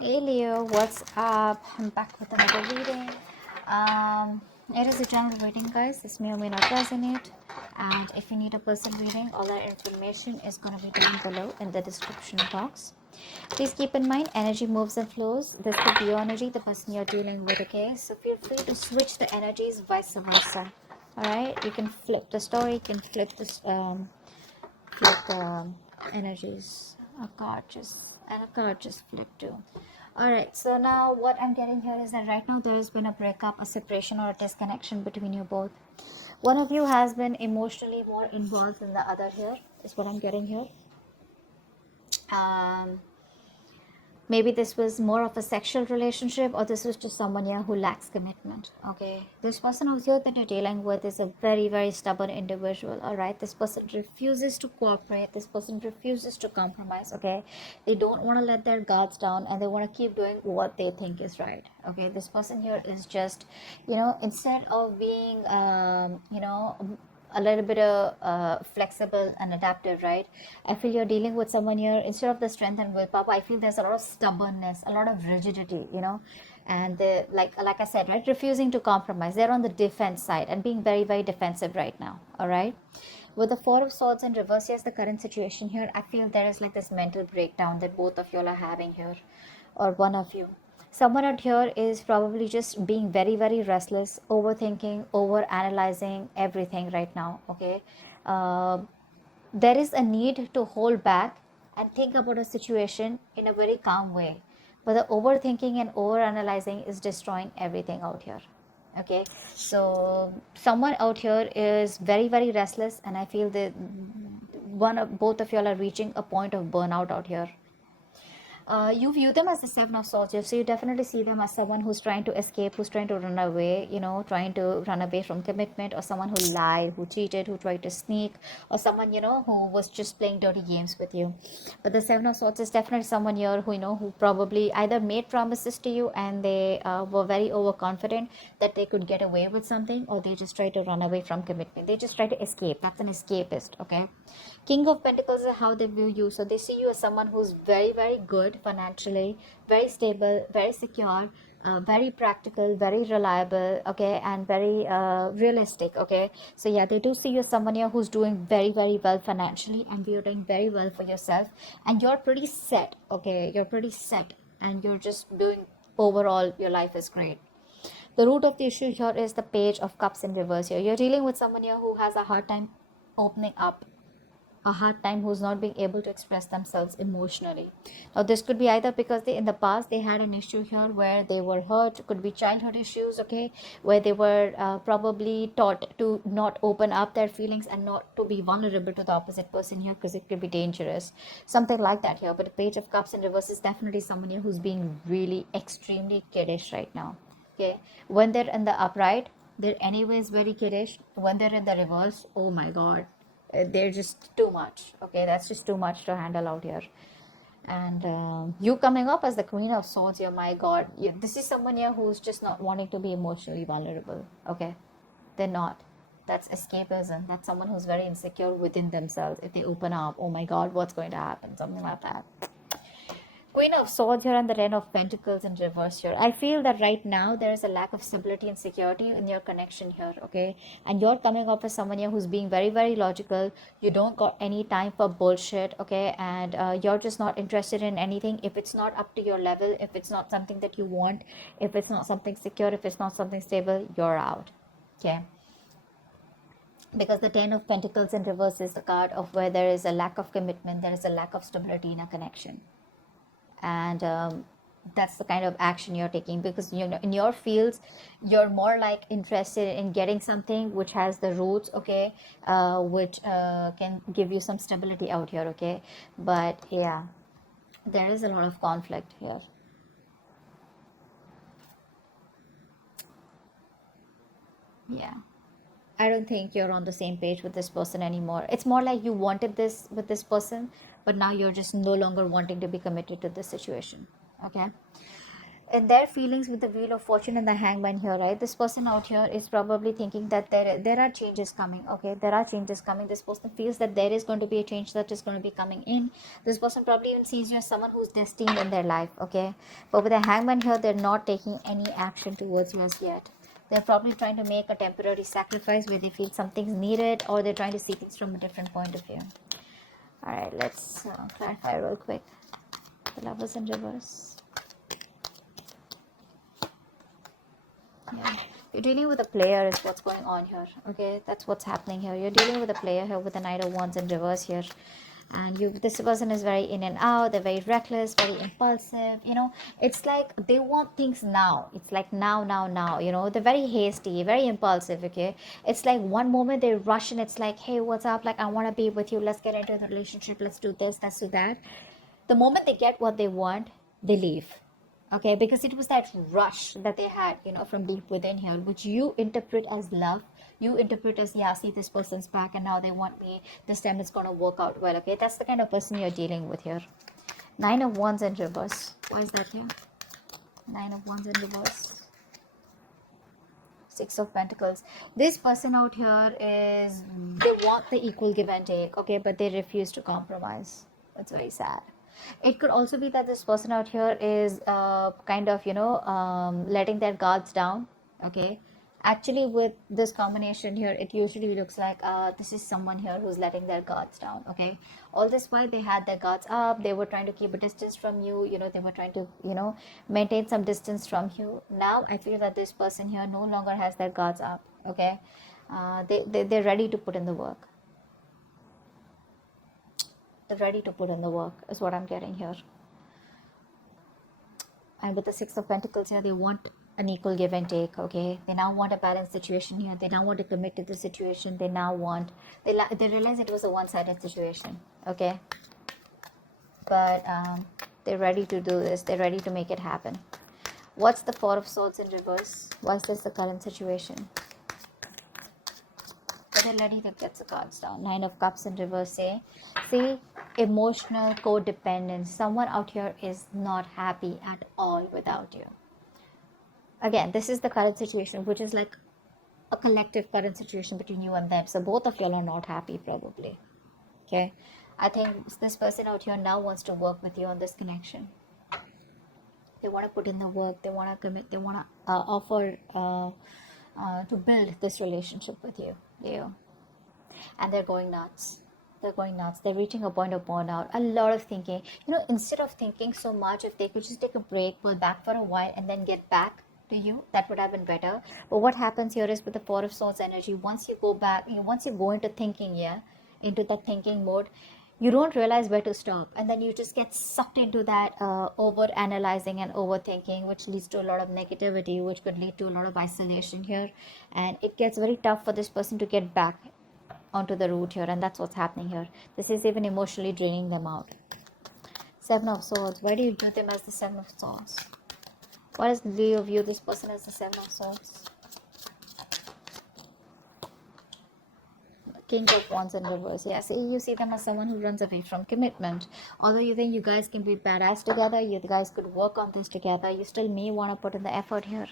Hey Leo, what's up? I'm back with another reading. It is a general reading, guys. This may or may not resonate. And if you need a personal reading, all that information is going to be down below in the description box. Please keep in mind, energy moves and flows. This could be your energy, the person you're dealing with, okay? So feel free to switch the energies, vice versa. All right, you can flip the story, you can flip this, flip the energies. A card just flipped too. All right, so now what I'm getting here is that right now there has been a breakup, a separation, or a disconnection between you both. One of you has been emotionally more involved than the other here, is what I'm getting here. Um, Maybe this was more of a sexual relationship, or this was just someone here who lacks commitment. Okay, this person over here that you're dealing with is a very stubborn individual. All right, this person refuses to cooperate, this person refuses to compromise. Okay, they don't want to let their guards down, and they want to keep doing what they think is right. Okay, this person here is just, instead of being a little bit of flexible and adaptive, right? I feel you're dealing with someone here, instead of the strength and willpower, I feel there's a lot of stubbornness, a lot of rigidity, and they, like I said, right, refusing to compromise. They're on the defense side and being very defensive right now. All right, with the Four of Swords in reverse, yes, the current situation here, I feel there is like this mental breakdown that both of you are having here, or one of you. Someone out here is probably just being very restless, overthinking, over analyzing everything right now. Okay, uh, there is a need to hold back and think about a situation in a very calm way, but the overthinking and over analyzing is destroying everything out here. Okay, so someone out here is very restless, and I feel that both of y'all are reaching a point of burnout out here. You view them as the Seven of Swords, so you definitely see them as someone who's trying to escape, who's trying to run away, trying to run away from commitment, or someone who lied, who cheated, who tried to sneak, or someone, who was just playing dirty games with you. But the Seven of Swords is definitely someone here who probably either made promises to you and they were very overconfident that they could get away with something, or they just try to run away from commitment. They just try to escape. That's an escapist, okay? King of Pentacles is how they view you. So they see you as someone who's very good financially, very stable, very secure, very practical, very reliable, okay, and very realistic, okay. So yeah, they do see you as someone here who's doing very well financially, and you're doing very well for yourself, and you're pretty set, okay. You're pretty set, and you're just doing overall. Your life is great. The root of the issue here is the Page of Cups in reverse here. You're dealing with someone here who has a hard time opening up, a hard time, who's not being able to express themselves emotionally. Now this could be either because in the past they had an issue here where they were hurt, could be childhood issues, okay, where they were probably taught to not open up their feelings and not to be vulnerable to the opposite person here, because it could be dangerous, something like that here. But the Page of Cups in reverse is definitely someone here who's being really extremely kiddish right now. Okay, when they're in the upright, they're anyways very kiddish. When they're in the reverse, oh my god, they're just too much. Okay, that's just too much to handle out here. And you coming up as the Queen of Swords here, my god, this is someone here who's just not wanting to be emotionally vulnerable. Okay, they're not. That's escapism. That's someone who's very insecure within themselves. If they open up, oh my god, what's going to happen, something like that. Queen of Swords here and the Ten of Pentacles in reverse here. I feel that right now there is a lack of stability and security in your connection here, okay? And you're coming up as someone here who's being very logical. You don't got any time for bullshit, okay? And you're just not interested in anything. If it's not up to your level, if it's not something that you want, if it's not something secure, if it's not something stable, you're out, okay? Because the Ten of Pentacles in reverse is the card of where there is a lack of commitment, there is a lack of stability in a connection. And that's the kind of action you're taking, because in your fields you're more like interested in getting something which has the roots, okay, which can give you some stability out here, okay. But yeah, there is a lot of conflict here. Yeah, I don't think you're on the same page with this person anymore. It's more like you wanted this with this person, but now you're just no longer wanting to be committed to this situation, okay. in their feelings with the wheel of fortune and the hangman here, right? This person out here is probably thinking that there are changes coming. Okay, there are changes coming. This person feels that there is going to be a change that is going to be coming in. This person probably even sees you as someone who's destined in their life. Okay, but with the hangman here, they're not taking any action towards you as yet. They're probably trying to make a temporary sacrifice where they feel something's needed, or they're trying to see things from a different point of view. All right, let's clarify real quick. The Lovers in reverse. Yeah, you're dealing with a player is what's going on here. Okay, that's what's happening here. You're dealing with a player here with the Knight of Wands in reverse here, and this person is very in and out. They're very reckless, very impulsive. You know, it's like they want things now. It's like now. You know, they're very hasty, very impulsive. Okay, it's like one moment they rush and it's like, hey, what's up? Like, I want to be with you. Let's get into the relationship. Let's do this. Let's do that. The moment they get what they want, they leave. Okay, because it was that rush that they had, you know, from deep within here, which you interpret as love. You interpret as, yeah, see, this person's back and now they want me. This time it's going to work out well. Okay, that's the kind of person you're dealing with here. Nine of Wands in reverse. Why is that here? Nine of Wands in reverse. Six of Pentacles. This person out here is, they want the equal give and take, okay, but they refuse to compromise. That's very sad. It could also be that this person out here is kind of, you know, letting their guards down. Okay, actually with this combination here, it usually looks like this is someone here who's letting their guards down. Okay, all this while they had their guards up, they were trying to keep a distance from you. You know, they were trying to, you know, maintain some distance from you. Now I feel that this person here no longer has their guards up. Okay, they're ready to put in the work. They're ready to put in the work is what I'm getting here. And with the Six of Pentacles here, they want an equal give and take. Okay, they now want a balanced situation here. They now want to commit to the situation. They now want, they realize it was a one-sided situation. Okay, but they're ready to do this. They're ready to make it happen. What's the Four of Swords in reverse? Why is this the current situation? But they're ready to get the cards down. Nine of Cups in reverse. See, emotional codependence. Someone out here is not happy at all without you. Again, this is the current situation, which is like a collective current situation between you and them. So both of y'all are not happy probably. Okay, I think this person out here now wants to work with you on this connection. They want to put in the work. They want to commit. They want to offer to build this relationship with you. And they're going nuts. They're reaching a point of burnout. A lot of thinking. You know, instead of thinking so much, if they could just take a break, pull back for a while, and then get back to you, that would have been better. But what happens here is with the Four of Swords energy, once you go back, once you go into thinking, into that thinking mode, you don't realize where to stop, and then you just get sucked into that over analyzing and overthinking, which leads to a lot of negativity, which could lead to a lot of isolation here, and it gets very tough for this person to get back onto the route here, and that's what's happening here. This is even emotionally draining them out. Seven of Swords. Why do you view them as the Seven of Swords? Why does Leo view this person as the Seven of Swords? King of Wands in reverse. Yeah, see, you see them as someone who runs away from commitment. Although you think you guys can be badass together, you guys could work on this together, you still may want to put in the effort here.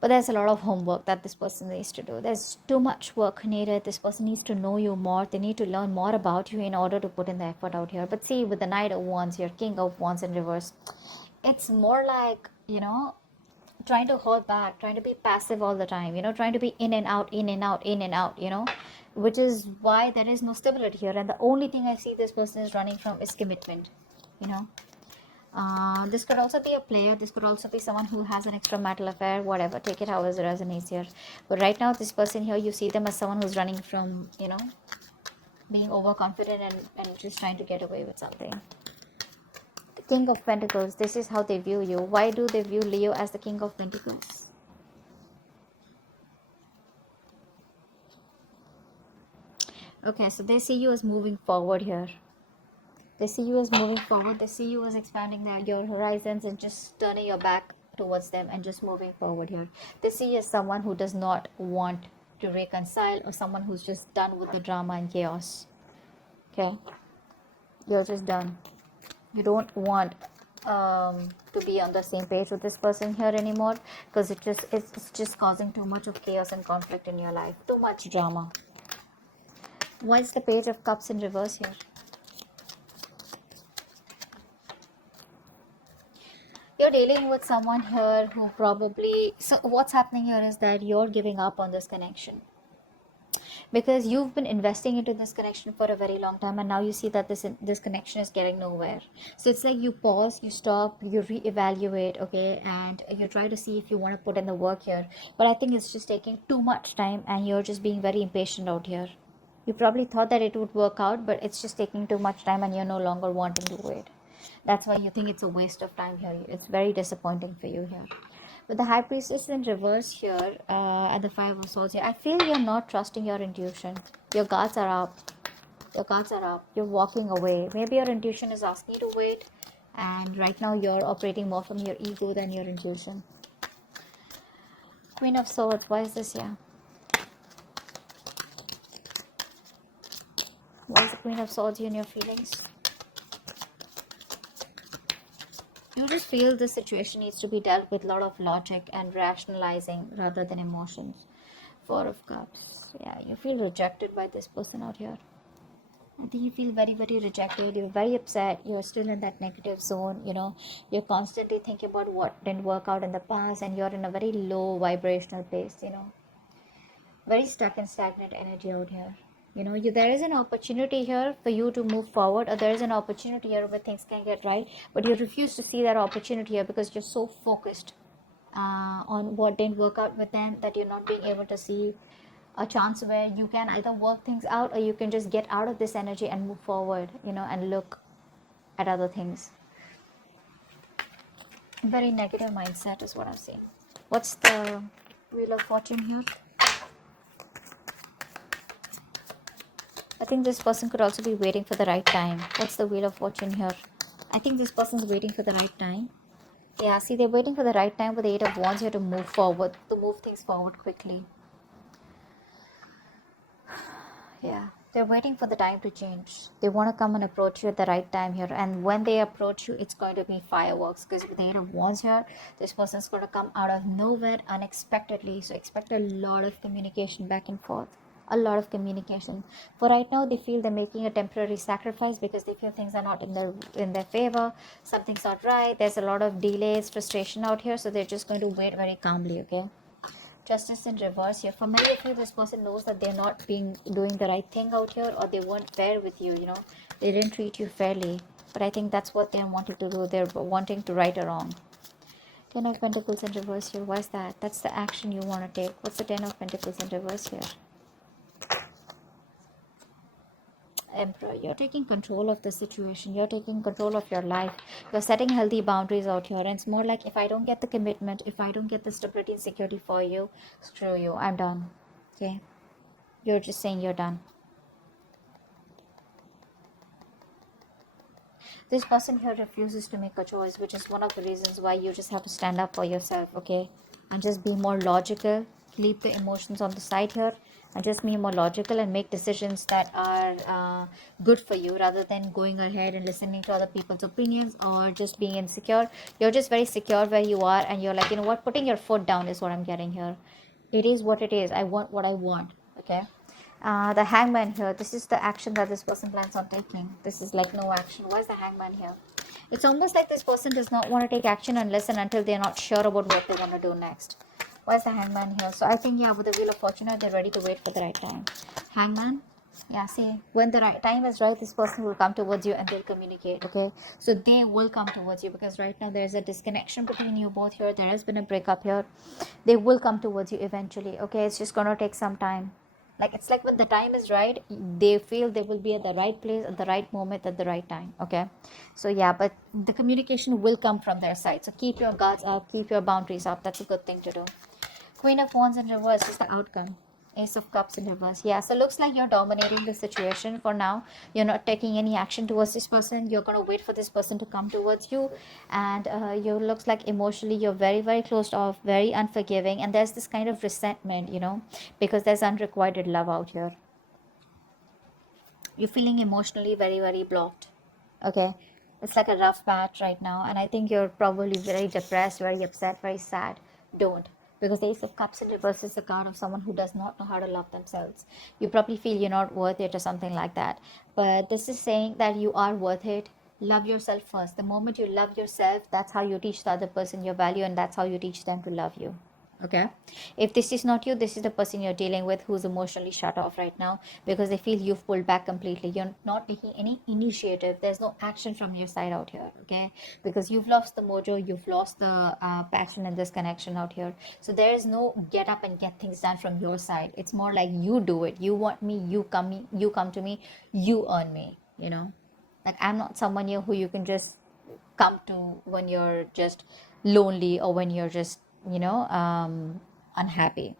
But there's a lot of homework that this person needs to do. There's too much work needed. This person needs to know you more. They need to learn more about you in order to put in the effort out here. But see, with the Knight of Wands here, King of Wands in reverse, it's more like, you know, trying to hold back, trying to be passive all the time, you know, trying to be in and out, in and out, in and out, you know, which is why there is no stability here. And the only thing I see this person is running from is commitment, you know. This could also be a player. This could also be someone who has an extramarital affair, whatever. Take it however it resonates here. But right now, this person here, you see them as someone who's running from, you know, being overconfident and just trying to get away with something. The King of Pentacles, this is how they view you. Why do they view Leo as the King of Pentacles? Okay, so they see you as moving forward here. They see you as moving forward. They see you as expanding your horizons and just turning your back towards them and just moving forward here. They see you as someone who does not want to reconcile, or someone who's just done with the drama and chaos. Okay? You're just done. You don't want to be on the same page with this person here anymore, because it's just causing too much of chaos and conflict in your life, too much drama. Why is the Page of Cups in reverse here? You're dealing with someone here who probably, so what's happening here is that you're giving up on this connection, because you've been investing into this connection for a very long time, and now you see that this connection is getting nowhere. So it's like you pause, you stop, you reevaluate, okay, and you try to see if you want to put in the work here, but I think it's just taking too much time, and you're just being very impatient out here. You probably thought that it would work out, but it's just taking too much time, and you're no longer wanting to wait. That's why you think it's a waste of time here. It's very disappointing for you here. With the High Priestess in reverse here, and the Five of Swords here, I feel you're not trusting your intuition. Your guards are up. Your guards are up. You're walking away. Maybe your intuition is asking you to wait, and right now you're operating more from your ego than your intuition. Queen of Swords, why is this here? Why is the Queen of Swords here in your feelings? You just feel this situation needs to be dealt with a lot of logic and rationalizing rather than emotions. Four of Cups. Yeah, you feel rejected by this person out here. I think you feel very, very rejected. You're very upset. You're still in that negative zone. You're constantly thinking about what didn't work out in the past, and you're in a very low vibrational place. Very stuck and stagnant energy out here. There is an opportunity here for you to move forward, or there is an opportunity here where things can get right, but you refuse to see that opportunity here because you're so focused on what didn't work out with them, that you're not being able to see a chance where you can either work things out, or you can just get out of this energy and move forward, and look at other things. Very negative mindset is what I'm seeing. What's the Wheel of Fortune here? I think this person could also be waiting for the right time. What's the Wheel of Fortune here? I think this person's waiting for the right time. Yeah, see, they're waiting for the right time with the Eight of Wands here to move forward, to move things forward quickly. Yeah, they're waiting for the time to change. They want to come and approach you at the right time here. And when they approach you, it's going to be fireworks. Because with the Eight of Wands here, this person's going to come out of nowhere unexpectedly. So expect a lot of communication back and forth. A lot of communication. For right now, they feel they're making a temporary sacrifice because they feel things are not in their favor. Something's not right. There's a lot of delays, frustration out here. So they're just going to wait very calmly, okay? Justice in reverse here. For many of you, this person knows that they're not doing the right thing out here, or they weren't fair with you. They didn't treat you fairly. But I think that's what they're wanting to do. They're wanting to right a wrong. Ten of Pentacles in reverse here. Why is that? That's the action you want to take. What's the Ten of Pentacles in reverse here? Emperor, you're taking control of the situation. You're taking control of your life. You're setting healthy boundaries out here. And it's more like, if I don't get the commitment, if I don't get the stability and security for you, screw you. I'm done. Okay? You're just saying you're done. This person here refuses to make a choice, which is one of the reasons why you just have to stand up for yourself, okay? And just be more logical. Leave the emotions on the side here, and just be more logical and make decisions that are good for you, rather than going ahead and listening to other people's opinions or just being insecure. You're just very secure where you are, and you're like, you know what, putting your foot down is what I'm getting here. It is what it is. I want what I want, okay? The Hangman here, this is the action that this person plans on taking. This is like no action. Why is the Hangman here? It's almost like this person does not want to take action unless and until they're not sure about what they want to do next. Why is the Hangman here? So I think, yeah, with the Wheel of Fortune, they're ready to wait for the right time. Hangman, yeah, see, when the right time is right, this person will come towards you and they'll communicate, okay? So they will come towards you, because right now there's a disconnection between you both here. There has been a breakup here. They will come towards you eventually, okay? It's just going to take some time. Like, it's like when the time is right, they feel they will be at the right place at the right moment at the right time, okay? So yeah, but the communication will come from their side. So keep your guards up, keep your boundaries up. That's a good thing to do. Queen of Wands in reverse is the outcome. Ace of Cups in reverse. Yeah, so looks like you're dominating the situation for now. You're not taking any action towards this person. You're going to wait for this person to come towards you. And you looks like emotionally you're very, very closed off, very unforgiving. And there's this kind of resentment, because there's unrequited love out here. You're feeling emotionally very, very blocked. Okay. It's like a rough patch right now, and I think you're probably very depressed, very upset, very sad. Don't. Because the Ace of Cups in reverse is the card of someone who does not know how to love themselves. You probably feel you're not worth it or something like that. But this is saying that you are worth it. Love yourself first. The moment you love yourself, that's how you teach the other person your value, and that's how you teach them to love you. Okay, if this is not you, this is the person you're dealing with who's emotionally shut off right now because they feel you've pulled back completely. You're not taking any initiative. There's no action from your side out here. Okay, because you've lost the mojo, you've lost the passion in this connection out here. So there is no get up and get things done from your side. It's more like you do it. You want me, you come to me, you earn me. Like, I'm not someone here who you can just come to when you're just lonely or when you're just unhappy.